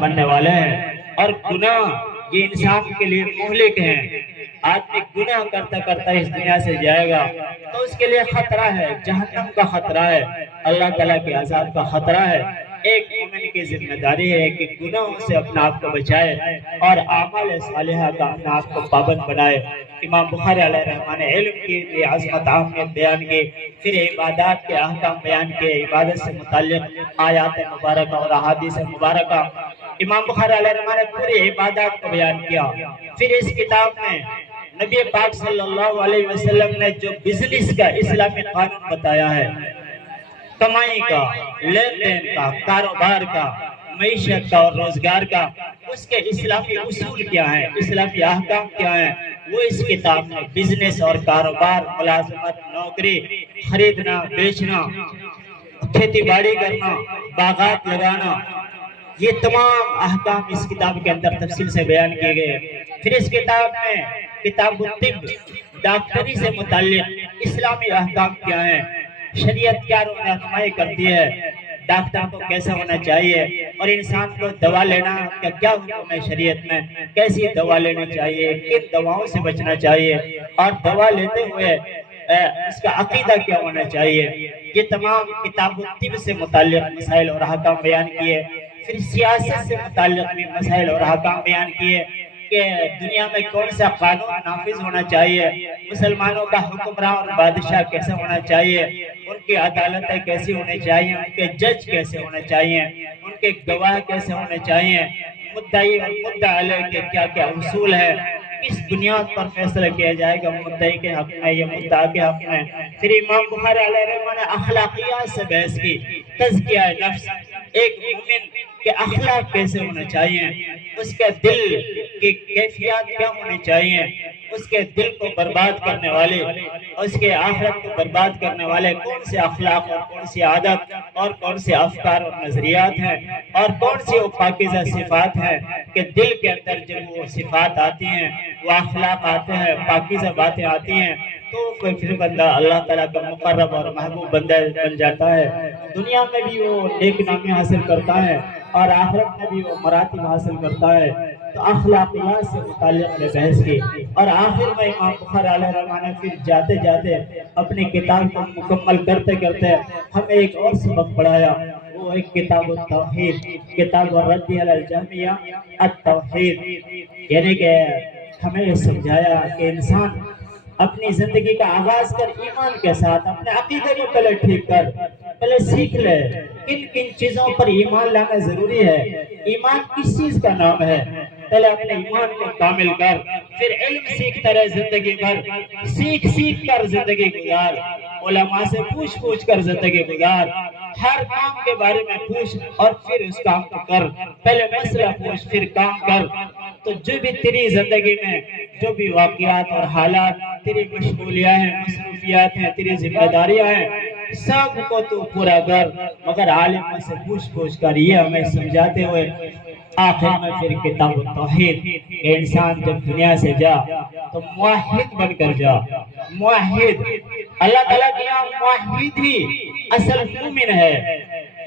بننے والے ہیں، اور گناہ یہ انسان کے لیے مہلک ہیں۔ آدمی گناہ کرتا کرتا اس دنیا سے جائے گا تو اس کے لیے خطرہ ہے، جہنم کا خطرہ ہے، اللہ تعالیٰ کے عذاب کا خطرہ ہے۔ ایک مومن کی ذمہ داری ہے کہ گناہوں سے اپنا آپ کو بچائے اور اعمال صالحہ کا اپنا آپ کو پابند بنائے۔ امام بخاری علیہ الرحمٰن نے علم کی عظمت اہمیت بیان کی، پھر عبادات کے احکام بیان کیے، عبادت سے متعلق آیات مبارکہ اور احادیث مبارکہ۔ امام بخاری علیہ الرحمٰن نے پوری عبادات کو بیان کیا۔ پھر اس کتاب میں نبی پاک صلی اللہ علیہ وسلم نے جو بزنس کا اسلامی قانون بتایا ہے، کمائی کا، لین دین کا، کاروبار کا، معیشت کا اور روزگار کا، اس کے اسلامی اصول کیا ہیں، اسلامی احکام کیا ہیں، وہ اس کتاب میں بزنس اور کاروبار، ملازمت، نوکری، خریدنا، بیچنا، کھیتی باڑی کرنا، باغات لگانا، یہ تمام احکام اس کتاب کے اندر تفصیل سے بیان کیے گئے۔ پھر اس کتاب میں کتاب الطب، ڈاکٹری سے متعلق اسلامی احکام کیا ہیں، شریعت کیا رہنمائی کرتی ہے، ڈاکٹر کو کیسے ہونا چاہیے، اور انسان کو دوا لینا کا کیا حکم ہے شریعت میں، کیسی دوا لینا چاہیے، کن دواؤں سے بچنا چاہیے، اور دوا لیتے ہوئے اس کا عقیدہ کیا ہونا چاہیے، یہ تمام کتاب الطب سے متعلق مسائل اور احکام بیان کیے۔ پھر سیاست سے متعلق بھی مسائل اور احکام بیان کیے کہ دنیا میں کون سا قانون نافذ ہونا چاہیے، مسلمانوں کا حکمراں اور بادشاہ کیسے ہونا چاہیے، ان کی عدالتیں کیسی ہونی چاہیے، ان کے جج کیسے ہونے چاہیے، ان کے گواہ کیسے ہونے چاہیے، مدعی اور مدعا علیہ کے کیا کیا اصول ہے، کس بنیاد پر فیصلہ کیا جائے گا مدعی کے حق میں یا مدعا کے حق میں۔ پھر امام بخاری علیہ الرحمٰن نے اخلاقیات سے بحث کی، تزکیہ نفس، ایک مومن کے اخلاق کیسے ہونے چاہیے، اس کے دل کی کیفیات کیا ہونی چاہیے، اس کے دل کو برباد کرنے والے، اس کے آخرت کو برباد کرنے والے کون سے اخلاق اور کون سی عادت اور کون سے افکار اور نظریات ہیں، اور کون سی وہ پاکیزہ صفات ہیں کہ دل کے اندر جب وہ صفات آتی ہیں، وہ اخلاق آتے ہیں، پاکیزہ باتیں آتی ہیں، تو پھر بندہ اللہ تعالیٰ کا مقرب اور محبوب بندہ بن جاتا ہے، دنیا میں بھی وہ نیک نامی حاصل کرتا ہے اور آخرت میں بھی وہ مراتب حاصل کرتا ہے۔ تو اخلاقیات سے متعلق نے بحث کی، اور آخر میں امام بخاری علیہ الرحمٰن نے پھر جاتے جاتے اپنی کتاب کو مکمل کرتے کرتے ہمیں ایک اور سبق پڑھایا، وہ ایک کتاب التوحید، کتاب الرد علی الجہمیہ التوحید، یعنی کہ ہمیں یہ سمجھایا کہ انسان اپنی زندگی کا آغاز کر ایمان کے ساتھ، اپنے عقیدے کو پہلے ٹھیک کر، پہلے سیکھ لے کن کن چیزوں پر ایمان لانا ضروری ہے، ایمان کس چیز کا نام ہے، پہلے اپنے ایمان کو کامل کر، پھر علم سیکھتا رہے زندگی بھر، سیکھ سیکھ کر زندگی گزار، علماء سے پوچھ پوچھ کر زندگی گزار، ہر کام کے بارے میں پوچھ اور پھر اس کام کو کر، پہلے مسئلہ پوچھ پھر کام کر، تو جو بھی تیری زندگی میں جو بھی واقعات اور حالات، تیری مشغولیاں ہیں، مصروفیات ہیں، تیری ذمہ داریاں ہیں، سب کو تو پورا کر، مگر عالم سے پوچھ پوچھ کر، یہ ہمیں سمجھاتے ہوئے آخر میں پھر کتاب التوحید کہ انسان جب دنیا سے جا تو موحد بن کر جا، موحد، اللہ تعالیٰ کے یہاں موحد ہی اصل مومن ہے،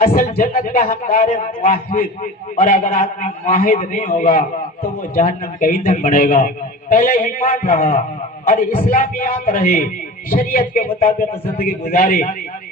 اصل جنت کا حقدار ہے موحد، اور اگر آدمی موحد نہیں ہوگا تو وہ جہنم کا ایندھن بنے گا۔ پہلے ایمان رہا اور اسلامیات رہی، شریعت کے مطابق زندگی گزاری،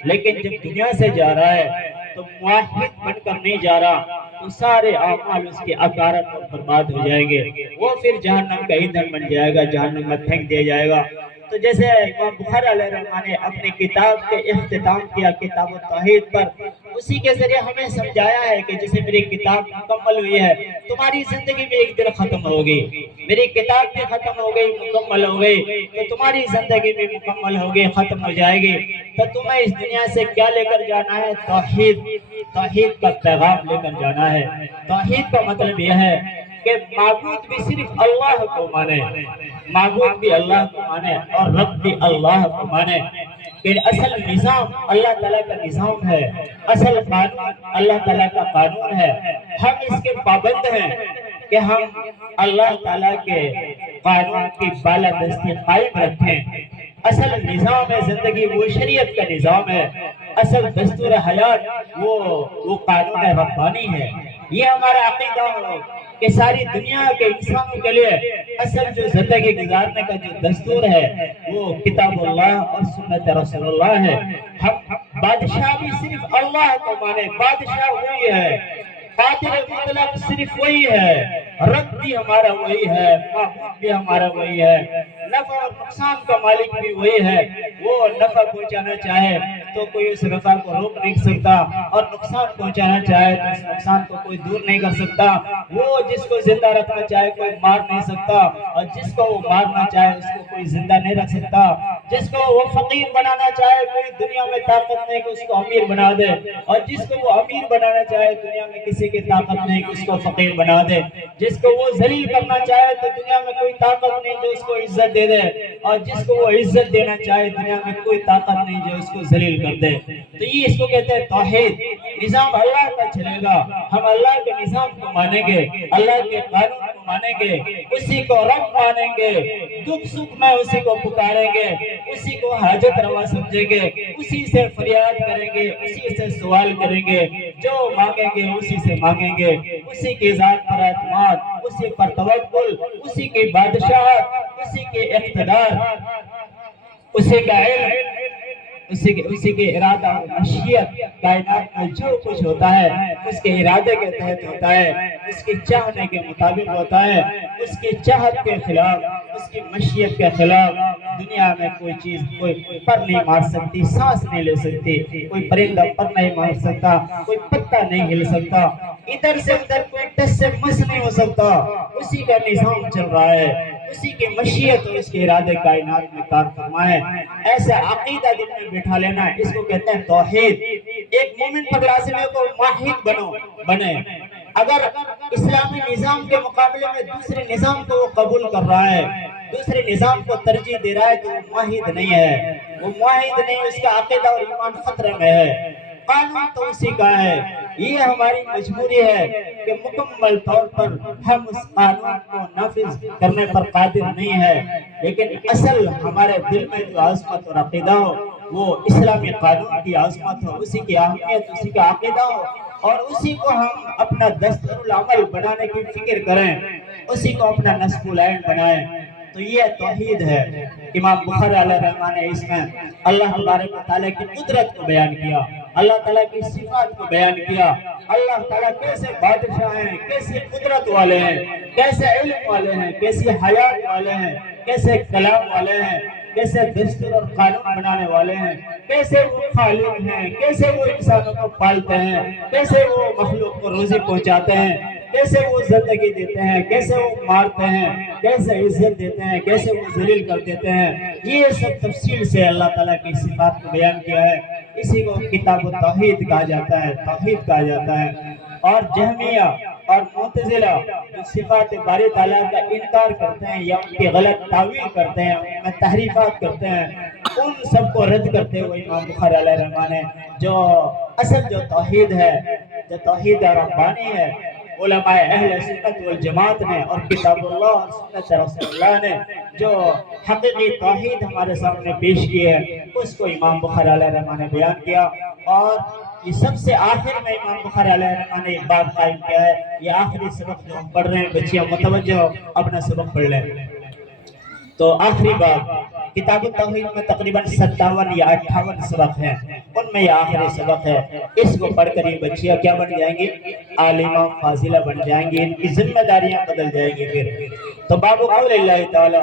لیکن جب دنیا سے جا رہا ہے تو موحد بن کر نہیں جا رہا تو سارے اعمال اس کی اکارت اور برباد ہو جائیں گے، وہ پھر جہنم کا ایندھن بن جائے گا، جہنم میں پھینک دیا جائے گا۔ تو جیسے امام بخاری علیہ الرحمٰن نے اپنی کتاب کے اختتام کیا کتاب التوحید پر، اسی کے ذریعے ہمیں سمجھایا ہے کہ جیسے میری کتاب مکمل ہوئی ہے، تمہاری زندگی بھی ایک دن ختم ہوگی، میری کتاب بھی ختم ہو گئی، مکمل ہو گئی، تو تمہاری زندگی بھی مکمل ہوگی، ختم ہو جائے گی، تو تمہیں اس دنیا سے کیا لے کر جانا ہے؟ توحید، توحید کا پیغام لے کر جانا ہے۔ توحید کا مطلب یہ ہے کہ معبود بھی صرف اللہ کو مانے، معبود بھی اللہ کو مانے اور رب بھی اللہ کو مانے، کہ اصل نظام اللہ تعالیٰ کا نظام ہے، اصل قانون اللہ تعالیٰ کا قانون ہے، ہم اس کے پابند ہیں کہ ہم اللہ تعالیٰ کے قانون کی بالادستی قائم رکھیں۔ اصل نظام ہے زندگی وہ شریعت کا نظام ہے، اصل دستور حیات وہ قانون ربانی ہے، یہ ہمارا عقیدہ ہو کہ ساری دنیا کے انسانوں کے لیے اصل جو زندگی گزارنے کا جو دستور ہے وہ کتاب اللہ اور سنت رسول اللہ ہے۔ ہم بادشاہ بھی صرف اللہ کو مانے، بادشاہ وہی ہے، قادر مطلق صرف وہی ہے، رب بھی ہمارا وہی ہے، معبود بھی ہمارا وہی ہے، نفع اور نقصان کا مالک بھی وہی ہے۔ وہ نفع پہنچانا چاہے تو کوئی اس نفع کو روک نہیں سکتا، اور نقصان پہنچانا چاہے تو اس نقصان کو کوئی دور نہیں کر سکتا۔ وہ جس کو زندہ رکھنا چاہے کوئی مار نہیں سکتا، اور جس کو وہ مارنا چاہے اس کو کوئی زندہ نہیں رکھ سکتا۔ جس کو وہ فقیر بنانا چاہے کوئی دنیا میں طاقت نہیں کہ اس کو امیر بنا دے، اور جس کو وہ امیر بنانا چاہے دنیا میں کسی کی طاقت نہیں کہ اس کو فقیر بنا دے۔ جس کو وہ ذلیل کرنا چاہے تو دنیا میں کوئی طاقت نہیں جو اس کو عزت دے دے، اور جس کو وہ عزت دینا چاہے دنیا میں کوئی طاقت نہیں جو اس کو ذلیل کر دے۔ تو یہ اس کو کہتے ہیں توحید۔ نظام اللہ کا چلے گا، ہم اللہ کے نظام کو مانیں گے، اللہ کے قانون کو مانیں گے، اسی کو رب مانیں گے، دکھ سکھ میں اسی کو پکاریں گے، اسی کو حاجت روا سمجھیں گے، اسی سے فریاد کریں گے، اسی سے سوال کریں گے، جو مانگیں گے اسی سے مانگیں گے، اسی کی ذات پر اعتماد، اسی پر توکل، اسی کی بادشاہت، اسی کے اقتدار، اسی کا علم، اسی کے ارادہ اور مشیت۔ کائنات میں جو کچھ ہوتا ہے اس کے ارادے کے تحت ہوتا ہے، اس کی چاہنے کے مطابق ہوتا ہے، اس کی چاہت کے خلاف، اس کی مشیت کے خلاف دنیا میں کوئی چیز کوئی پر نہیں مار سکتی، سانس نہیں لے سکتی، کوئی پرندہ پر نہیں مار سکتا، کوئی پتا نہیں ہل سکتا، ادھر سے ادھر کوئی ٹس سے مس نہیں ہو سکتا۔ اسی کا نظام چل رہا ہے، اسی کی مشیت اور اس کے ارادے کائنات میں کار فرما ہے۔ ایسا عقیدہ دل میں بٹھا لینا ہے، اس کو کہتے ہیں توحید۔ ایک مومن پر لازم ہے کہ واحد بنے۔ اگر اسلامی نظام کے مقابلے میں دوسرے نظام کو وہ قبول کر رہا ہے، دوسرے نظام کو ترجیح دے رہا ہے تو وہ واحد نہیں ہے، وہ واحد نہیں، اس کا عقیدہ اور ایمان خطرے میں ہے۔ قانون تو اسی کا ہے، یہ ہماری مجبوری ہے کہ مکمل طور پر ہم اس قانون کو نافذ کرنے پر قادر نہیں ہے، لیکن اصل ہمارے دل میں جو عظمت اور عقیدہ ہو وہ اسلامی قانون کی عظمت ہو، اسی کی اہمیت، اسی کا عقیدہ ہو، اور اسی کو ہم اپنا دستور العمل بنانے کی فکر کریں، اسی کو اپنا نصب العین بنائیں۔ تو یہ توحید ہے۔ امام بخاری علیہ الرحمہ نے اس میں اللہ تبارک و تعالیٰ کی قدرت کو بیان کیا، اللہ تعالیٰ کی صفات کو بیان کیا، اللہ تعالیٰ کیسے بادشاہ ہیں، کیسے قدرت والے ہیں، کیسے علم والے ہیں، کیسے حیات والے ہیں، کیسے کلام والے ہیں، کیسے دستور اور قانون بنانے والے ہیں، کیسے وہ خالق ہیں، کیسے وہ انسانوں کو پالتے ہیں، کیسے وہ مخلوق کو روزی پہنچاتے ہیں، کیسے وہ زندگی دیتے ہیں، کیسے وہ مارتے ہیں، کیسے عزت دیتے ہیں، کیسے وہ ذلیل کر دیتے ہیں۔ یہ سب تفصیل سے اللہ تعالیٰ کی صفات کو بیان کیا ہے، اسی کو کتاب التوحید کہا جاتا ہے، توحید کہا جاتا ہے۔ اور جہمیہ اور معتزلہ جو صفات باری تعالیٰ کا انکار کرتے ہیں یا ان کی غلط تعویل کرتے ہیں، ان میں تحریفات کرتے ہیں، ان سب کو رد کرتے ہوئے امام بخاری علیہ الرحمہ نے جو اصل جو توحید ہے، جو توحید ربانی ہے، علماء اہل سنت والجماعت نے اور کتاب اللہ اور سنت رسول اللہ نے جو حقیقی توحید ہمارے سامنے پیش کی ہے، اس کو امام بخاری علیہ الرحمہ نے بیان کیا۔ اور یہ سب سے آخر میں امام بخاری علیہ الرحمہ نے ایک باب قائم کیا ہے، یہ آخری سبق جو ہم پڑھ رہے ہیں، بچیاں متوجہ ہو، اپنا سبق پڑھ لیں۔ تو آخری باب کتاب التوحید میں تقریباً 57 یا 58 سبق ہیں، ان میں یہ آخری سبق ہے۔ اس کو پڑھ کر یہ بچیاں کیا بن جائیں گی؟ عالمہ فاضلہ بن جائیں گی، ان کی ذمہ داریاں بدل جائیں گی پھر۔ تو باب قول اللہ تعالیٰ،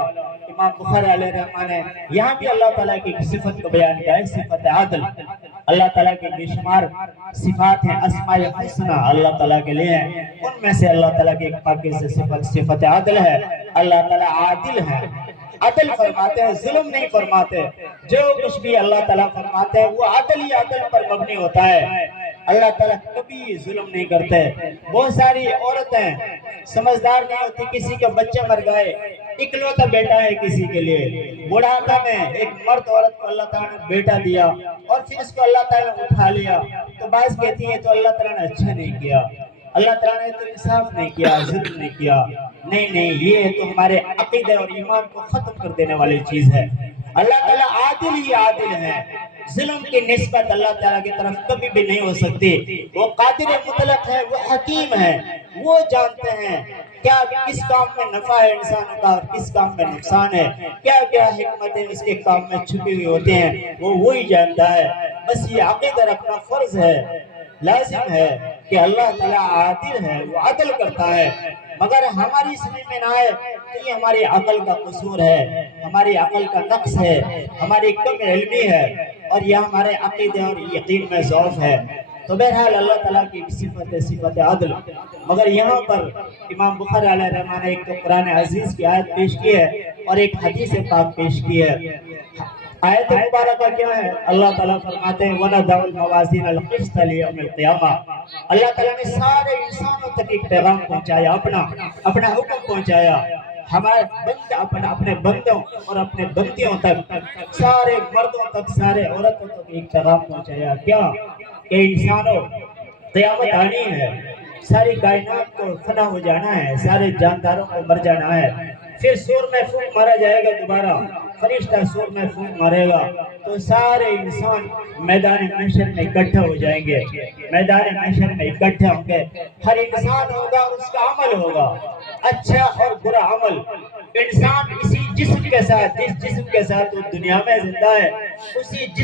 امام بخاری علیہ الرحمہ نے یہاں بھی اللہ تعالیٰ کی صفت کو بیان کیا ہے، صفت عدل۔ اللہ تعالیٰ کے بے شمار صفات ہیں، اسماء حسنہ اللہ تعالیٰ کے لیے ہیں، ان میں سے اللہ تعالیٰ کی ایک پاکیزہ صفت عدل ہے۔ اللہ تعالیٰ عادل ہے، عدل فرماتے ہیں، ظلم نہیں فرماتے۔ جو کچھ بھی اللہ تعالیٰ فرماتے ہیں وہ عدل ہی عدل پر مبنی ہوتا ہے۔ اللہ تعالیٰ کبھی ظلم نہیں کرتے۔ بہت ساری عورتیں سمجھدار نہیں ہوتی، کسی کا بچہ مر گئے، اکلوتا بیٹا ہے کسی کے لیے، بڑھاپا میں ایک مرد عورت کو اللہ تعالیٰ نے بیٹا دیا اور پھر اس کو اللہ تعالیٰ نے اٹھا لیا، تو بعض کہتی ہے تو اللہ تعالیٰ نے اچھا نہیں کیا، اللہ تعالیٰ نے تو انصاف نہیں کیا، ظلم نہیں کیا۔ نہیں، یہ تو ہمارے عقیدے اور ایمان کو ختم کر دینے والی چیز ہے۔ اللہ تعالیٰ عادل ہی عادل ہے، ظلم کی نسبت اللہ تعالیٰ کی طرف کبھی بھی نہیں ہو سکتی۔ وہ قادر مطلق ہے، وہ حکیم ہے، وہ جانتے ہیں کیا کس کام میں نفع ہے انسان کا اور کس کام میں نقصان ہے، کیا کیا حکمتیں اس کے کام میں چھپی ہوئی ہوتی ہیں، وہ وہی جانتا ہے۔ بس یہ عقیدہ رکھنا فرض ہے، لازم ہے کہ اللہ تعالیٰ عادل ہے، وہ عدل کرتا ہے، مگر ہماری سمجھ میں نہ آئے تو یہ ہماری عقل کا قصور ہے، ہماری عقل کا نقص ہے، ہماری کم علمی ہے، اور یہ ہمارے عقیدے اور یقین میں ضعف ہے۔ تو بہرحال اللہ تعالیٰ کی صفت ہے صفت عدل۔ مگر یہاں پر امام بخاری علیہ الرحمہ نے ایک تو قرآن عزیز کی آیت پیش کی ہے اور ایک حدیث پاک پیش کی ہے۔ آیت مبارکہ کیا ہے؟ اللہ تعالیٰ فرماتے ہیں وَنَضَعُ الْمَوَازِينَ الْقِسْطَ لِيَوْمِ الْقِيَامَةِ۔ اللہ تعالیٰ نے سارے انسانوں تک ایک پیغام پہنچایا، اپنا حکم پہنچایا، ہمارے اپنے بندوں اور اپنے بندیوں تک، سارے مردوں تک، سارے عورتوں تک ایک پیغام پہنچایا۔ کیا کہ انسانوں قیامت آنی ہے، ساری کائنات کو فنا ہو جانا ہے، سارے جانداروں کو مر جانا ہے، پھر سور میں پھونک مارا جائے گا، دوبارہ فرشتہ سور میں پھونک مارے گا، تو سارے انسان میدان محشر میں اکٹھے ہو جائیں گے، میدان محشر میں اکٹھے ہوں گے۔ ہر انسان ہوگا اور اس کا عمل ہوگا، اچھا اور برا عمل۔ انسان اسی جسم کے ساتھ، جس جسم کے ساتھ وہ دنیا میں زندہ ہے، اسی جسم